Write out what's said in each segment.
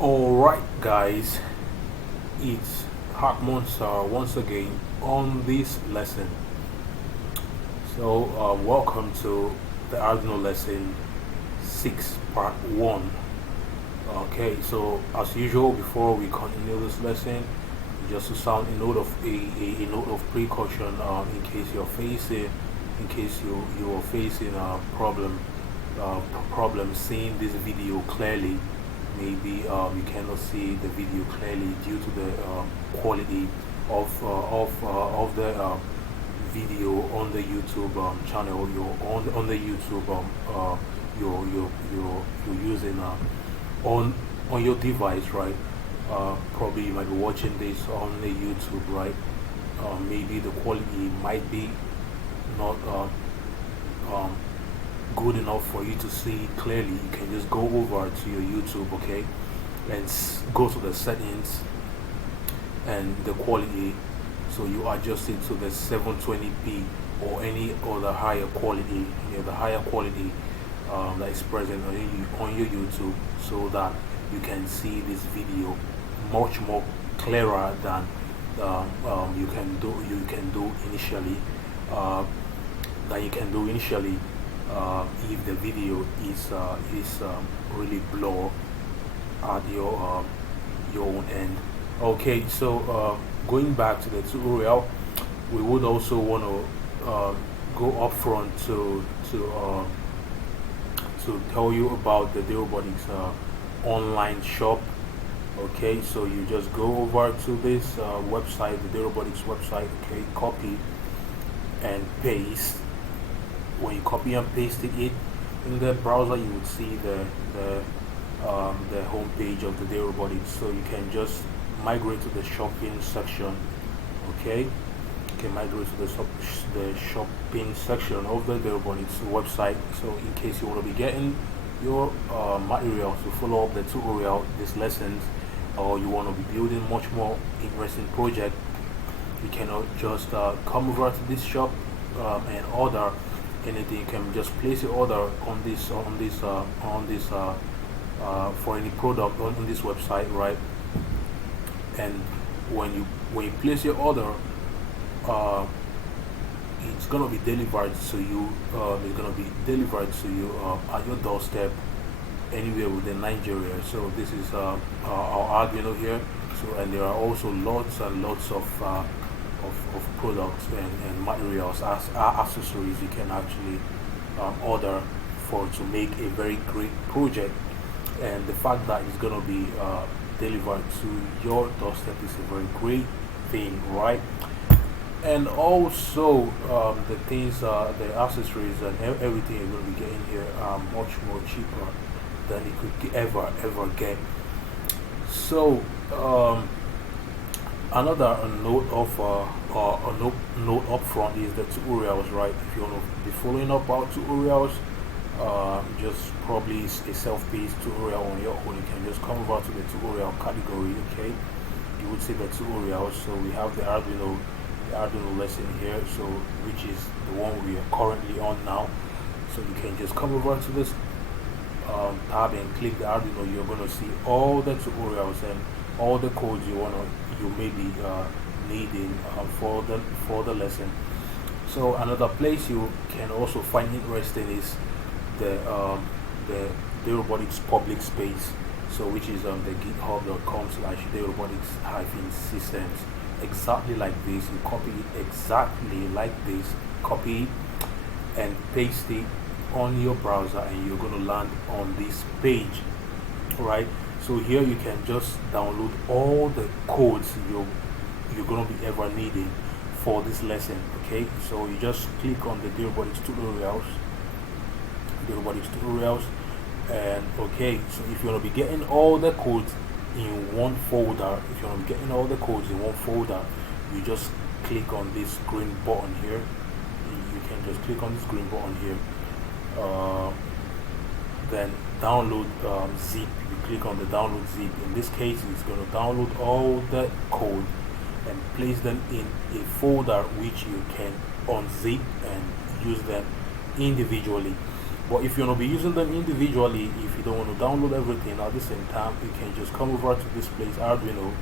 Alright guys, it's Hot Monster once again on this lesson. Welcome to the Arduino lesson 6 part 1. Okay, so as usual, before we continue this lesson, just to sound a note of a note of precaution, in case you're facing a problem seeing this video clearly. Maybe you cannot see the video clearly due to the quality of the video on the YouTube channel. You're on the YouTube you're using on your device, right? Probably you might be watching this on the YouTube, right? Maybe the quality might be not good enough for you to see clearly. You can just go over to your YouTube, okay, and go to the settings and the quality. So you adjust it to the 720p or any other higher quality, the higher quality that is present on your YouTube, so that you can see this video much more clearer than you can do initially. If the video is really blur at your own end. Okay, so going back to the tutorial, we would also want to go up front to tell you about the Robotics online shop. Okay, so you just go over to this website, the Robotics website. Okay, copy and paste. When you copy and paste it in the browser, you would see the home page of the Robotics. So you can just migrate to the shopping section. Okay, you can migrate to the shopping section of the Robotics website. So in case you want to be getting your materials to follow up the tutorial, these lessons, or you want to be building much more interesting project, you cannot just come over to this shop and order anything. You can just place your order on this for any product on this website, right? And when you place your order, it's gonna be delivered to you. At your doorstep anywhere within Nigeria. So this is our Arduino here. So, and there are also lots and lots of products and materials as accessories you can actually order to make a very great project. And the fact that it's going to be delivered to your doorstep is a very great thing, right? And also the things, the accessories and everything you're going to be getting here are much more cheaper than you could ever get. So another note of note up front is the tutorials, right? If you want to be following up our tutorials, just probably a self-paced tutorial on your own, you can just come over to the tutorial category. Okay, you would see the tutorials. So we have the Arduino lesson here, so which is the one we are currently on now. So you can just come over to this tab and click the Arduino. You're going to see all the tutorials and all the codes you may be needing for the lesson. So another place you can also find interesting is the Robotics public space. So which is on the github.com/robotics-systems. Exactly like this. You copy it exactly like this. Copy it and paste it on your browser, and you're going to land on this page, right? So here you can just download all the codes you're going to be ever needing for this lesson. Okay, so you just click on the Robotics tutorials, and okay, so if you want to be getting all the codes in one folder, you just click on this green button here. You can just click on this green button here. Then download zip. You click on the download zip. In this case, it's going to download all the code and place them in a folder which you can unzip and use them individually. But if you want to be using them individually, if you don't want to download everything at the same time, you can just come over to this place, Arduino.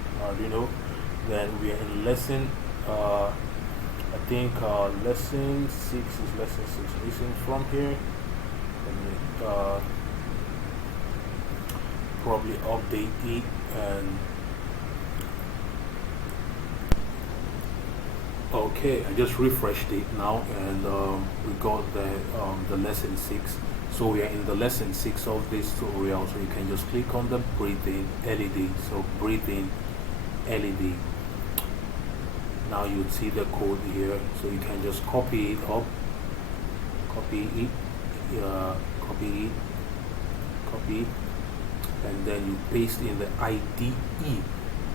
Then we are in lesson, I think lesson 6 is lesson 6. Listen from here. Let me probably update it, and okay, I just refreshed it now, and we got the lesson 6. So we are in the lesson 6 of this tutorial. So you can just click on the breathing LED. So breathing LED. Now you would see the code here. So you can just copy it up, copy it, and then you paste in the IDE,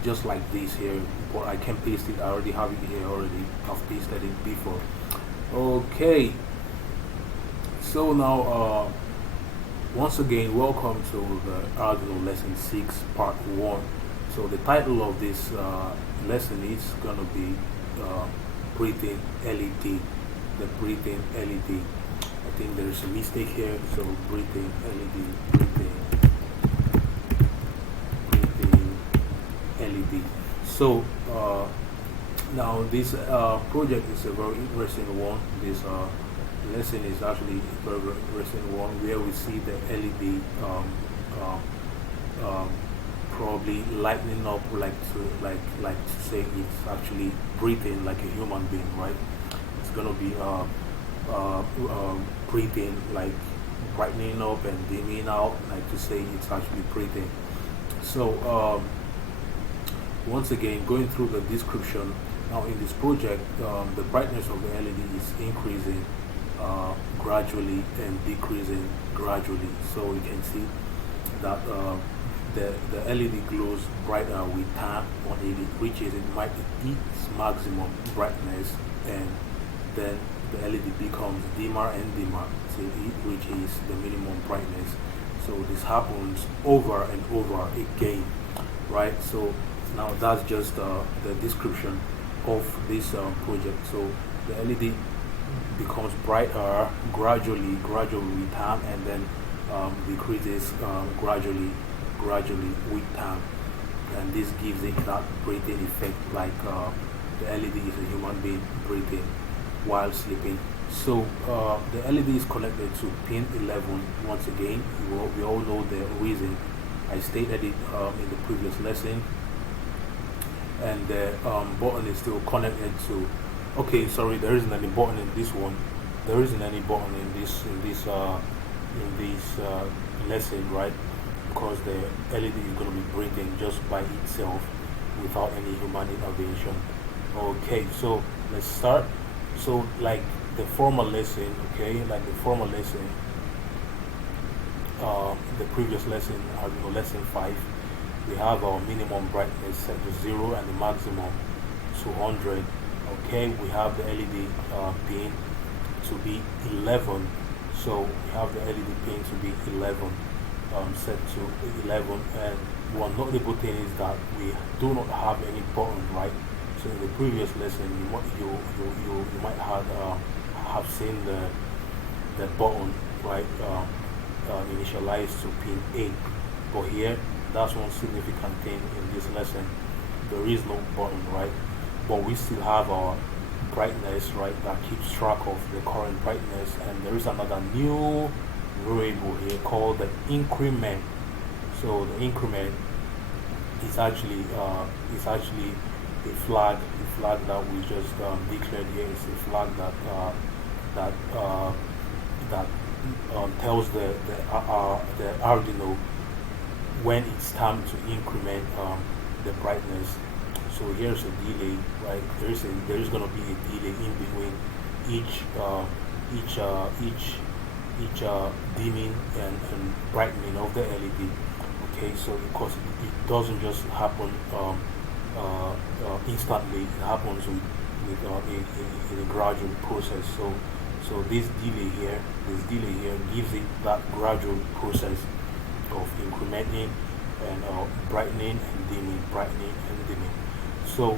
just like this here. But I can paste it. I already have it here already. I've pasted it before. Okay. So now, once again, welcome to the Arduino lesson 6 part 1. So the title of this lesson is gonna be breathing LED. The breathing LED. I think there is a mistake here. So breathing LED, breathing LED. So now this project is a very interesting one. This lesson is actually a very, very interesting one, where we see the LED probably lighting up, like to say it's actually breathing like a human being, right? It's gonna be breathing, like brightening up and dimming out, like to say it's actually breathing. So once again, going through the description. Now in this project, the brightness of the LED is increasing gradually and decreasing gradually. So you can see that the LED glows brighter with time when it reaches its maximum brightness, and then the LED becomes dimmer and dimmer till it reaches the minimum brightness. So this happens over and over again, right? So now that's just the description of this project. So the LED becomes brighter gradually with time, and then decreases gradually with time, and this gives it that breathing effect, like the LED is a human being breathing while sleeping. So the LED is connected to pin 11. Once again, we all know the reason. I stated it in the previous lesson, and the button is still connected to. Okay, sorry, there isn't any button in this one. There isn't any button in this lesson, right? Because the LED is going to be breathing just by itself without any human intervention. Okay, so let's start. So like the former lesson, okay, like the former lesson, the previous lesson, lesson 5, we have our minimum brightness set to 0 and the maximum to 100. Okay, we have the LED pin to be 11. So we have the LED pin to be 11, set to 11. And one notable thing is that we do not have any button, right? So in the previous lesson, you might have seen the button, right, initialized to pin 8. But here, that's one significant thing in this lesson. There is no button, right? But we still have our brightness, right, that keeps track of the current brightness. And there is another new variable here called the increment. So the increment is actually a flag that we just declared here. It's a flag that tells the Arduino when it's time to increment the brightness. So here's a delay, right? There is going to be a delay in between each dimming and brightening of the LED. Okay, so because it doesn't just happen instantly, it happens with a gradual process. So this delay here gives it that gradual process of incrementing and brightening and dimming, brightening and dimming. So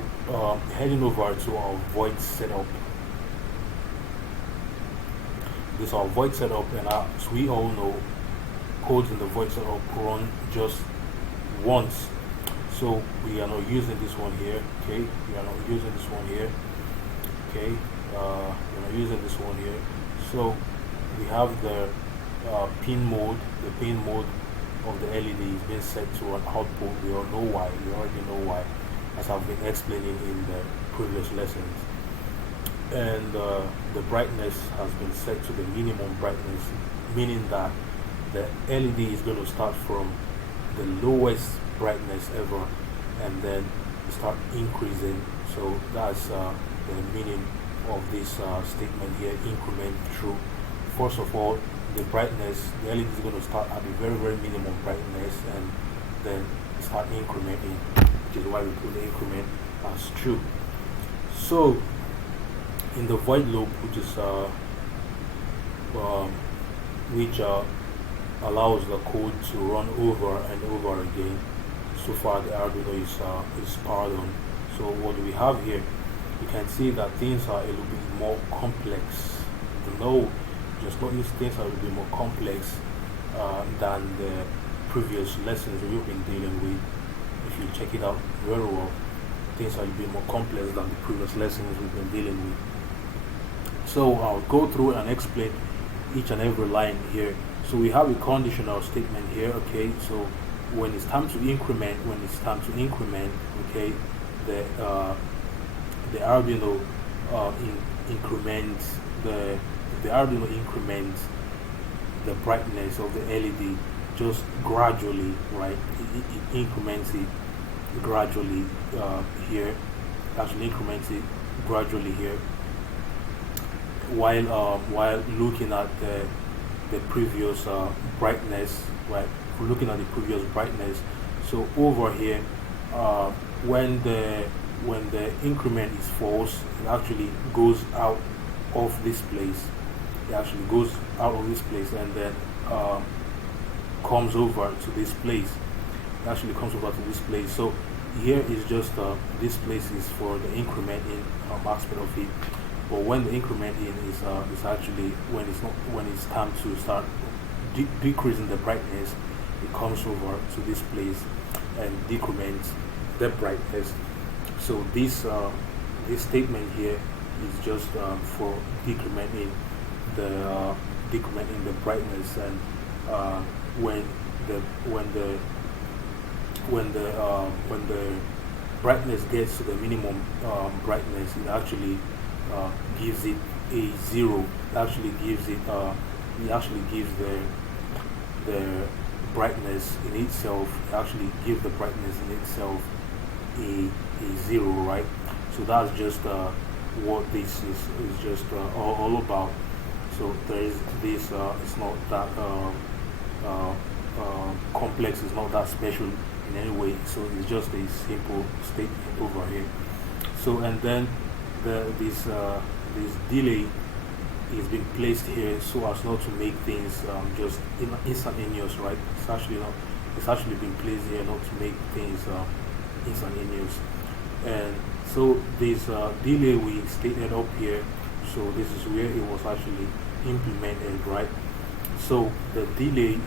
heading over to our void setup. This is our void setup, and as we all know, codes in the void setup run just once. So we are not using this one here. Okay, we are not using this one here. Okay, we're not using this one here. So we have the pin mode. The pin mode of the LED is being set to an output. We all know why. We already know why, as I've been explaining in the previous lessons. And the brightness has been set to the minimum brightness, meaning that the LED is going to start from the lowest brightness ever and then start increasing. So that's the meaning of this statement here, increment through. First of all, the brightness, the LED is going to start at the very, very minimum brightness and then start incrementing, which is why we put the increment as true. So in the void loop, which is allows the code to run over and over again. So far the Arduino is powered on. So what do we have here? You can see that things are a little bit more complex. Just notice things are a little bit more complex than the previous lessons we've been dealing with. If you check it out very well, things are a little bit more complex than the previous lessons we've been dealing with. So I'll go through and explain each and every line here. So we have a conditional statement here. Okay, so when it's time to increment, okay, the Arduino increments the Arduino increments the brightness of the LED just gradually, right? It increments it gradually here. Actually increments it gradually here, while looking at the previous brightness, right? Looking at the previous brightness. So over here, when the increment is false, it actually goes out of this place. It actually goes out of this place and then comes over to this place. It actually comes over to this place. So here is just this place is for the incrementing aspect of it. But when the incrementing is actually when it's time to start decreasing the brightness, it comes over to this place and decrements the brightness. So this statement here is just for decrementing the brightness, and when the brightness gets to the minimum brightness, it actually gives it a 0. It actually gives the brightness in itself. It actually gives the brightness in itself a 0, right? So that's just what this is just all about. So there is this. It's not that complex. It's not that special in any way. So it's just a simple statement over here. So and then this delay is being placed here so as not to make things just instantaneous, right? It's actually been placed here not to make things instantaneous. And so this delay we stated up here, so this is where it was actually implemented, right? So the delay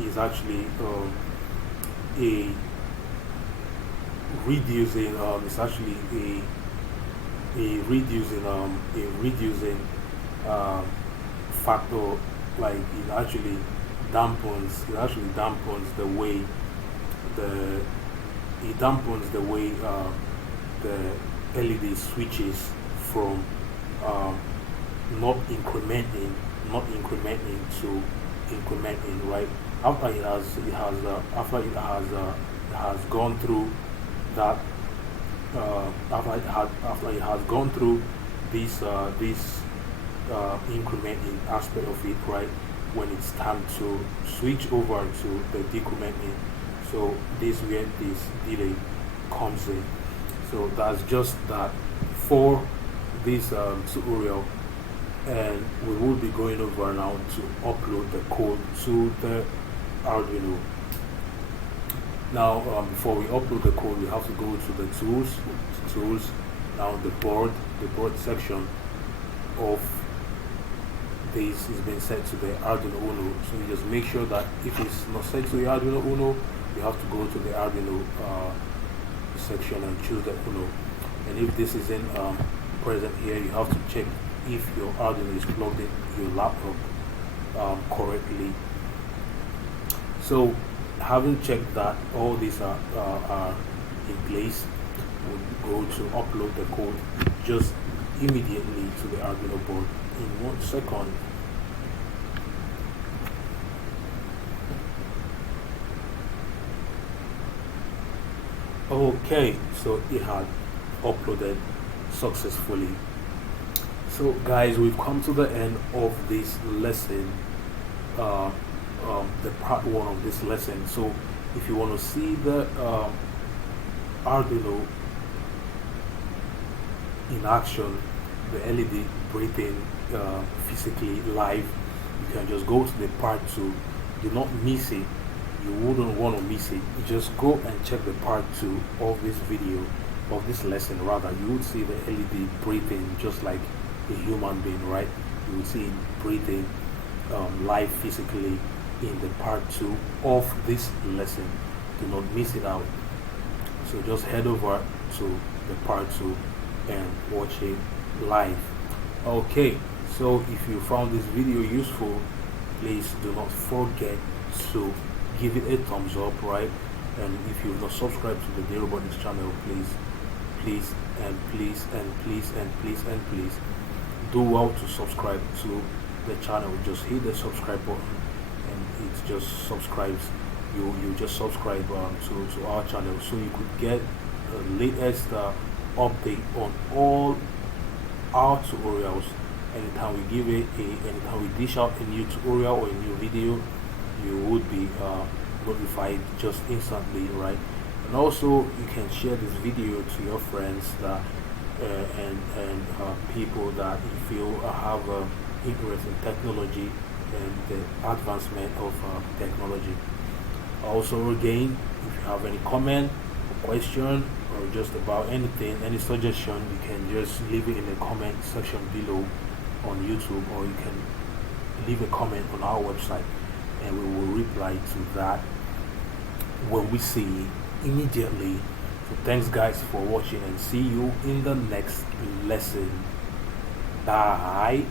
is actually a reducing it's actually a reducing factor. Like it actually dampens the way the LED switches from not incrementing to incrementing, right? After it has gone through that after it has gone through this incrementing aspect of it, right? When it's time to switch over to the decrementing, so this where this delay comes in. So that's just that for this tutorial, and we will be going over now to upload the code to the Arduino. Now before we upload the code, we have to go to the tools, Now the board section of this is being set to the Arduino Uno. So you just make sure that if it's not set to the Arduino Uno, you have to go to the Arduino section and choose the Uno. And if this isn't present here, you have to check if your Arduino is plugged in your laptop correctly. So having checked that all these are in place, we'll go to upload the code just immediately to the Arduino board in 1 second. Okay, so it had uploaded successfully. So guys, we've come to the end of this lesson, the part 1 of this lesson. So if you want to see the Arduino in action, the LED breathing physically live, you can just go to the part 2. Do not miss it. You wouldn't want to miss it. You just go and check the part 2 of this video, of this lesson rather. You would see the LED breathing just like a human being, right? You will see it breathing live physically in the part 2 of this lesson. Do not miss it out. So just head over to the part 2 and watch it live. Okay, so if you found this video useful, please do not forget to give it a thumbs up, right? And if you've not subscribed to the Day Robotics channel, please do well to subscribe to the channel. Just hit the subscribe button and it just subscribes. You just subscribe to our channel so you could get the latest update on all our tutorials. Anytime we give anytime we dish out a new tutorial or a new video, you would be notified just instantly, right? And also you can share this video to your friends that and people that you feel have interest in technology and the advancement of technology. Also, again, if you have any comment or question or just about anything, any suggestion, you can just leave it in the comment section below on YouTube, or you can leave a comment on our website and we will reply to that when we see it immediately. So thanks guys for watching and see you in the next lesson. Bye.